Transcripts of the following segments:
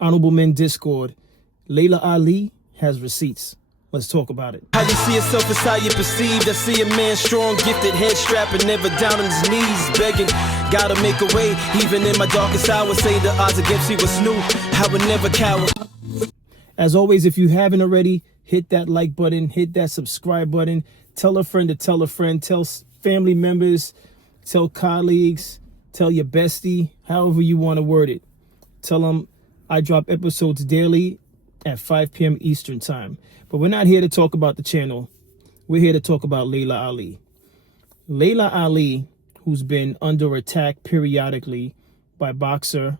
Honorable Men Discord. Laila Ali has receipts. Let's talk about it. How you see yourself is how you perceived. I see a man strong, gifted, head strapping, never down on his knees, begging. Gotta make a way, even in my darkest hour. Say the odds against me was new. I would never cower. As always, if you haven't already, hit that like button, hit that subscribe button. Tell a friend to tell a friend. Tell family members, tell colleagues, tell your bestie, however you want to word it. Tell them I drop episodes daily at 5 p.m. Eastern time. But we're not here to talk about the channel. We're here to talk about Laila Ali. Laila Ali, who's been under attack periodically by boxer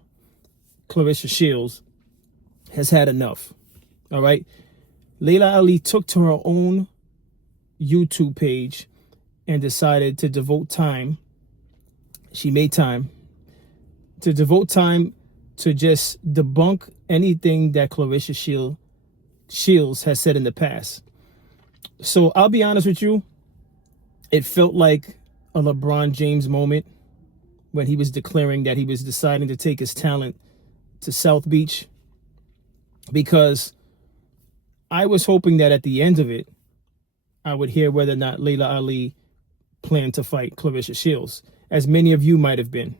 Claressa Shields, has had enough. All right. Laila Ali took to her own YouTube page and decided to devote time. She made time to devote time to just debunk anything that Claressa Shields has said in the past. So I'll be honest with you. It felt like a LeBron James moment when he was declaring that he was deciding to take his talent to South Beach, because I was hoping that at the end of it, I would hear whether or not Laila Ali planned to fight Claressa Shields, as many of you might have been.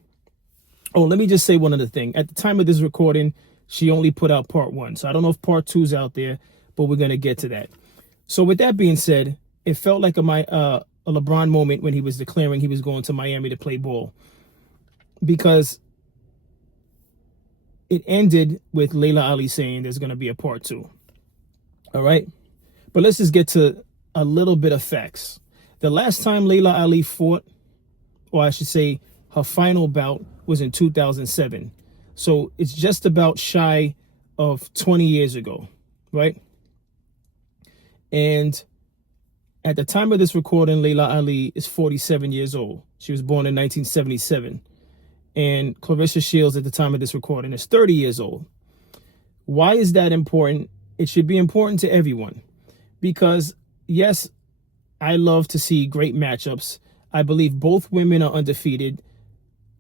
Oh, let me just say one other thing. At the time of this recording, she only put out part 1. So I don't know if part 2 is out there, but we're going to get to that. So with that being said, it felt like a LeBron moment when he was declaring he was going to Miami to play ball, because it ended with Laila Ali saying there's going to be a part 2. All right. But let's just get to a little bit of facts. The last time Laila Ali fought, or I should say her final bout, was in 2007. So it's just about shy of 20 years ago, right? And at the time of this recording, Laila Ali is 47 years old. She was born in 1977. And Claressa Shields at the time of this recording is 30 years old. Why is that important? It should be important to everyone, because yes, I love to see great matchups. I believe both women are undefeated.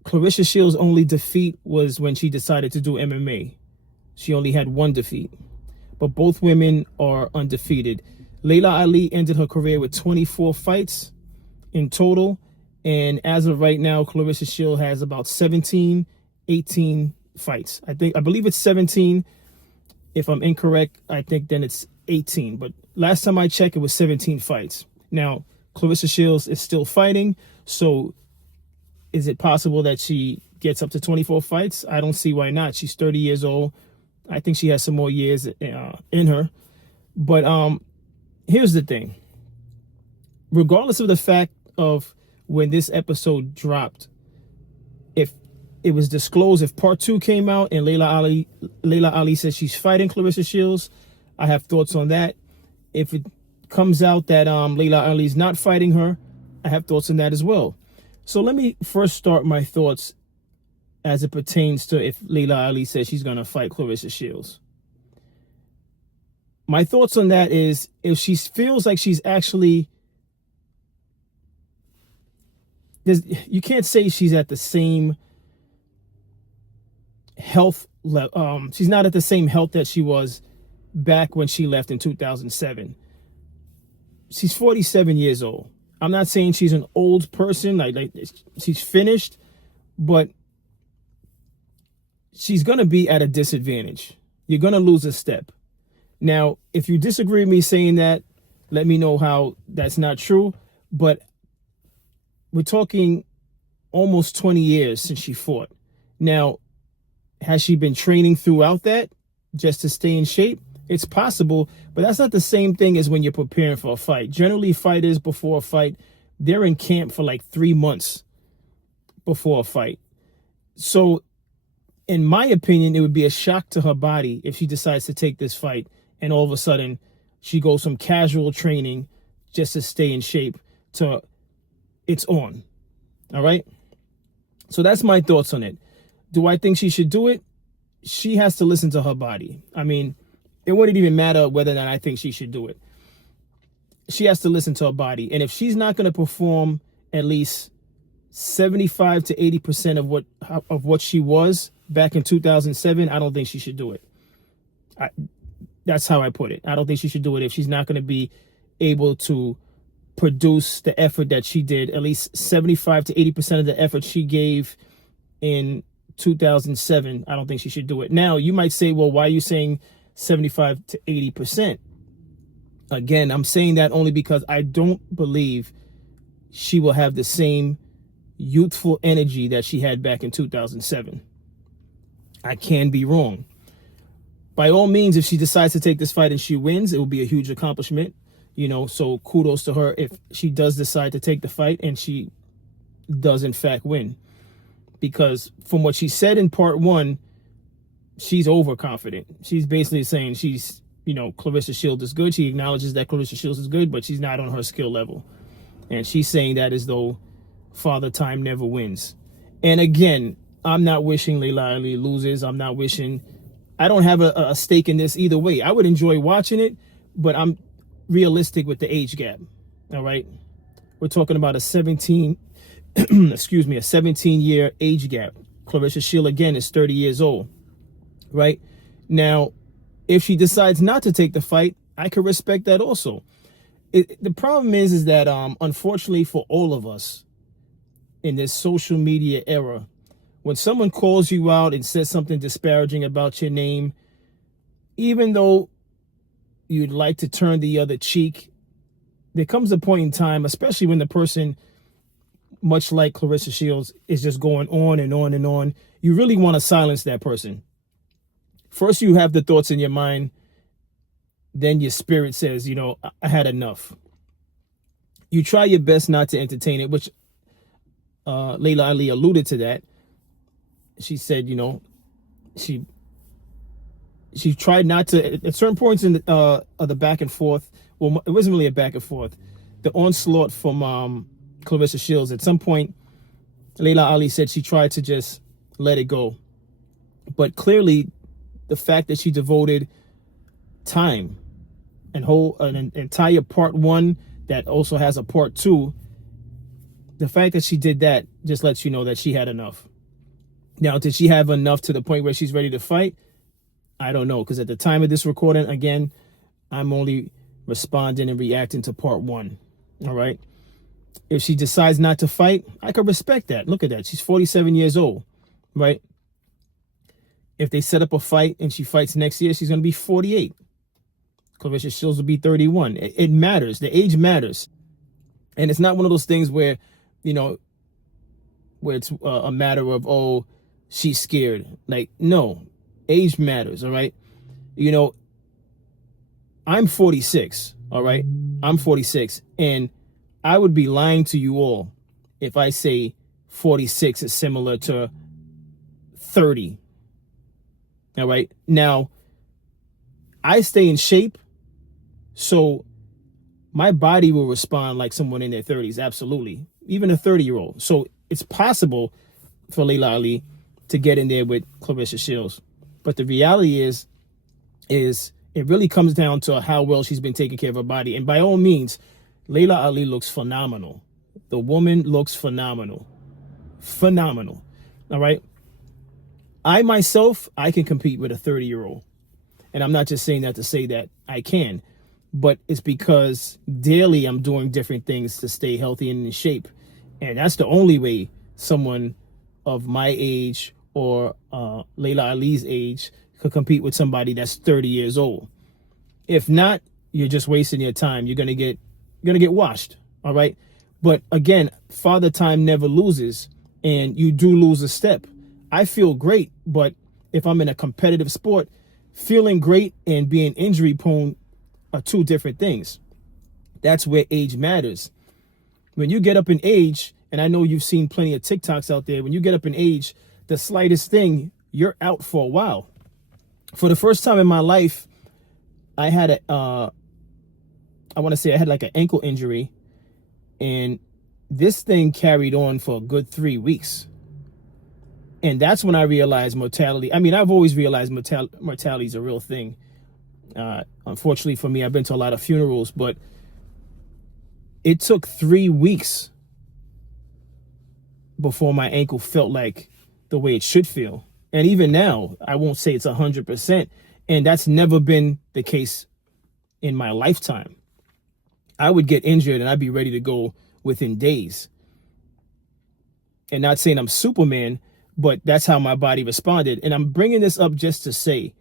Claressa Shields' only defeat was when she decided to do MMA. She only had 1 defeat, but both women are undefeated. Laila Ali ended her career with 24 fights in total. And as of right now, Claressa Shields has about 18 fights. I believe it's 17. If I'm incorrect, I think then it's 18. But last time I checked, it was 17 fights. Now, Claressa Shields is still fighting. So is it possible that she gets up to 24 fights? I don't see why not. She's 30 years old. I think she has some more years in her. But here's the thing. Regardless of the fact of when this episode dropped, if it was disclosed, if part 2 came out and Laila Ali says she's fighting Claressa Shields, I have thoughts on that. If it comes out that Laila Ali is not fighting her, I have thoughts on that as well. So let me first start my thoughts as it pertains to if Laila Ali says she's going to fight Claressa Shields. My thoughts on that is, if she feels like she's actually, you can't say she's at the same health level. She's not at the same health that she was back when she left in 2007. She's 47 years old. I'm not saying she's an old person, like she's finished, but she's going to be at a disadvantage. You're going to lose a step. Now, if you disagree with me saying that, let me know how that's not true. But we're talking almost 20 years since she fought. Now, has she been training throughout that just to stay in shape? It's possible, but that's not the same thing as when you're preparing for a fight. Generally, fighters before a fight, they're in camp for like 3 months before a fight. So, in my opinion, it would be a shock to her body if she decides to take this fight and all of a sudden she goes from casual training just to stay in shape to it's on. All right? So that's my thoughts on it. Do I think she should do it? She has to listen to her body. I mean, it wouldn't even matter whether or not I think she should do it. She has to listen to her body. And if she's not going to perform at least 75 to 80% of what she was back in 2007, I don't think she should do it. That's how I put it. I don't think she should do it if she's not going to be able to produce the effort that she did, at least 75 to 80% of the effort she gave in 2007. I don't think she should do it. Now, you might say, well, why are you saying 75 to 80%? Again, I'm saying that only because I don't believe she will have the same youthful energy that she had back in 2007. I can be wrong. By all means, if she decides to take this fight and she wins, it will be a huge accomplishment. So kudos to her if she does decide to take the fight and she does in fact win. Because from what she said in part one, she's overconfident. She's basically saying Claressa Shields is good. She acknowledges that Claressa Shields is good, but she's not on her skill level. And she's saying that as though Father Time never wins. And again, I'm not wishing Laila Ali loses. I don't have a stake in this either way. I would enjoy watching it, but I'm realistic with the age gap. All right. We're talking about a 17-year age gap. Claressa Shields, again, is 30 years old. Right. Now, if she decides not to take the fight, I could respect that also. The problem is that, unfortunately for all of us in this social media era, when someone calls you out and says something disparaging about your name, even though you'd like to turn the other cheek, there comes a point in time, especially when the person, much like Claressa Shields, is just going on and on and on, you really want to silence that person. First, you have the thoughts in your mind. Then your spirit says, I had enough. You try your best not to entertain it, which Laila Ali alluded to that. She said, she tried not to, at certain points in the back and forth. Well, it wasn't really a back and forth. The onslaught from Claressa Shields, at some point, Laila Ali said she tried to just let it go. But clearly, the fact that she devoted time and an entire part one that also has a part two, the fact that she did that just lets you know that she had enough. Now, did she have enough to the point where she's ready to fight? I don't know, because at the time of this recording, again, I'm only responding and reacting to part one. All right. If she decides not to fight, I could respect that. Look at that. She's 47 years old, right? If they set up a fight and she fights next year, she's going to be 48. Claressa Shields will be 31. It matters. The age matters. And it's not one of those things where, where it's a matter of, oh, she's scared. Like, no, age matters. All right. I'm 46. All right. I'm 46. And I would be lying to you all if I say 46 is similar to 30. All right. Now, I stay in shape, so my body will respond like someone in their 30s. Absolutely. Even a 30-year-old. So it's possible for Laila Ali to get in there with Claressa Shields. But the reality is it really comes down to how well she's been taking care of her body. And by all means, Laila Ali looks phenomenal. The woman looks phenomenal. Phenomenal. All right. I myself, I can compete with a 30-year-old. And I'm not just saying that to say that I can, but it's because daily I'm doing different things to stay healthy and in shape. And that's the only way someone of my age or Laila Ali's age could compete with somebody that's 30 years old. If not, you're just wasting your time. You're gonna get washed. All right. But again, Father Time never loses, and you do lose a step. I feel great, but if I'm in a competitive sport, feeling great and being injury prone are two different things. That's where age matters. When you get up in age, and I know you've seen plenty of TikToks out there, when you get up in age, the slightest thing, you're out for a while. For the first time in my life, I had I had like an ankle injury, and this thing carried on for a good 3 weeks. And that's when I realized mortality. I mean, I've always realized mortality is a real thing. Unfortunately for me, I've been to a lot of funerals, but it took 3 weeks before my ankle felt like the way it should feel. And even now, I won't say it's 100%. And that's never been the case in my lifetime. I would get injured and I'd be ready to go within days. And not saying I'm Superman, but that's how my body responded. And I'm bringing this up just to say,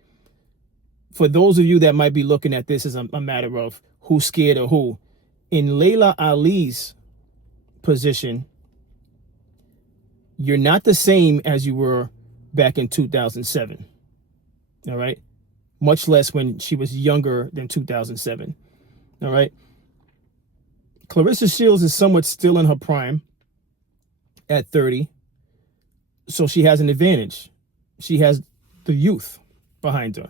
for those of you that might be looking at this as a matter of who's scared of who, in Laila Ali's position, you're not the same as you were back in 2007. All right. Much less when she was younger than 2007. All right. Clarissa Shields is somewhat still in her prime at 30. So she has an advantage. She has the youth behind her.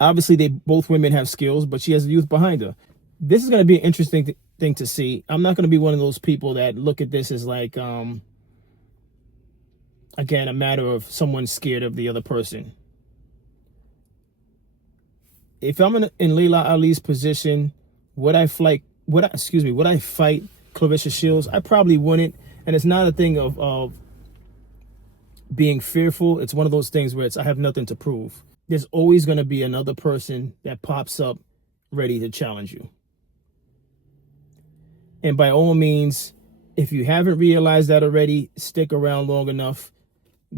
Obviously, both women have skills, but she has the youth behind her. This is going to be an interesting thing to see. I'm not going to be one of those people that look at this as like, again, a matter of someone scared of the other person. If I'm in Laila Ali's position, would I fight Clarissa Shields? I probably wouldn't. And it's not a thing of being fearful. It's one of those things where I have nothing to prove. There's always going to be another person that pops up ready to challenge you. And by all means, if you haven't realized that already, stick around long enough.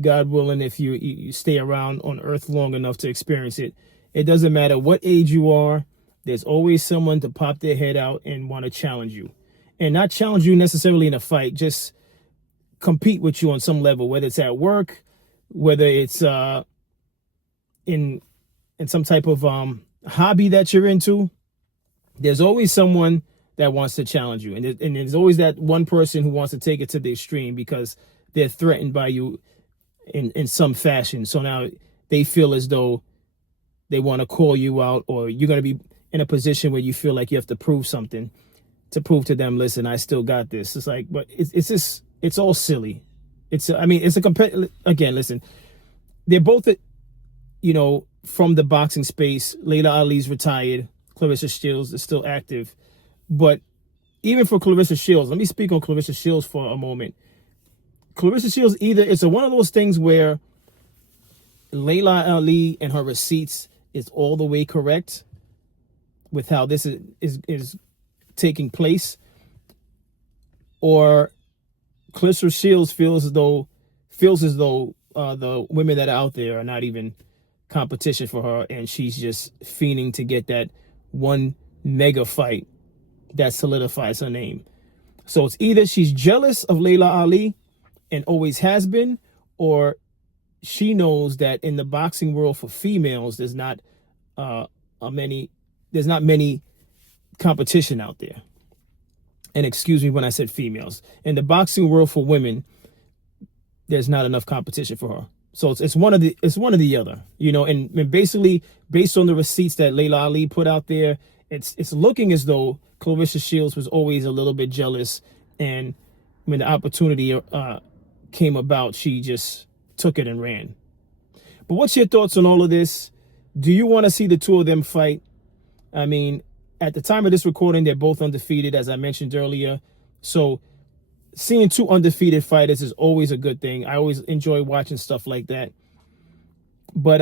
God willing, if you stay around on earth long enough to experience it, it doesn't matter what age you are. There's always someone to pop their head out and want to challenge you. And not challenge you necessarily in a fight, just compete with you on some level, whether it's at work, whether it's in some type of hobby that you're into. There's always someone that wants to challenge you. And there's always that one person who wants to take it to the extreme because they're threatened by you in some fashion. So now they feel as though they want to call you out, or you're going to be in a position where you feel like you have to prove something, to prove to them, listen, I still got this. It's like, but it's just, it's all silly. It's a competitive, again, listen, they're both, from the boxing space. Laila Ali's retired. Clarissa Shields is still active. But even for Clarissa Shields, let me speak on Clarissa Shields for a moment. Clarissa Shields, it's one of those things where Laila Ali and her receipts is all the way correct with how this is taking place, or Clarissa Shields feels as though the women that are out there are not even competition for her, and she's just fiending to get that one mega fight that solidifies her name. So it's either she's jealous of Laila Ali and always has been, or she knows that in the boxing world for females, there's not many competition out there. And excuse me when I said females. In the boxing world for women, there's not enough competition for her. So it's one of the other, and basically based on the receipts that Laila Ali put out there, it's looking as though Clarissa Shields was always a little bit jealous, and when the opportunity came about, she just took it and ran. But what's your thoughts on all of this? Do you want to see the two of them fight? I mean, at the time of this recording, they're both undefeated, as I mentioned earlier. So seeing two undefeated fighters is always a good thing. I always enjoy watching stuff like that. But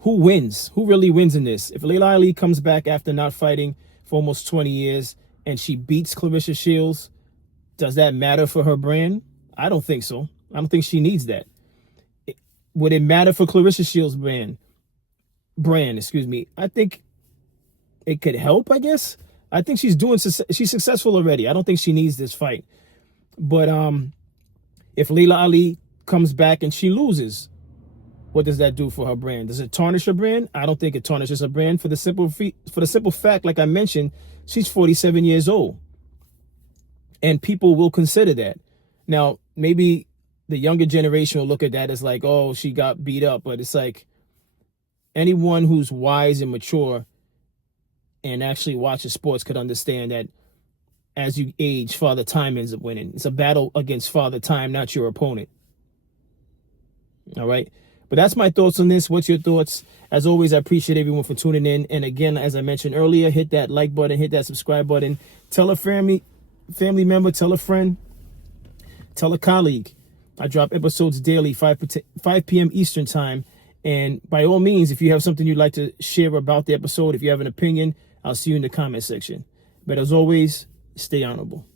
who wins? Who really wins in this? If Laila Ali comes back after not fighting for almost 20 years and she beats Clarissa Shields, does that matter for her brand? I don't think so. I don't think she needs that. Would it matter for Clarissa Shields' brand? I think it could help, I guess. I think she's successful already. I don't think she needs this fight. But if Laila Ali comes back and she loses, what does that do for her brand? Does it tarnish her brand? I don't think it tarnishes her brand for the simple fact, like I mentioned, she's 47 years old. And people will consider that. Now, maybe the younger generation will look at that as like, oh, she got beat up. But it's like anyone who's wise and mature and actually watches sports could understand that as you age, Father Time ends up winning. It's a battle against Father Time, not your opponent. All right. But that's my thoughts on this. What's your thoughts? As always, I appreciate everyone for tuning in. And again, as I mentioned earlier, hit that like button, hit that subscribe button. Tell a family member, tell a friend, tell a colleague. I drop episodes daily, 5 p.m. Eastern time. And by all means, if you have something you'd like to share about the episode, if you have an opinion, I'll see you in the comment section. But as always, stay honorable.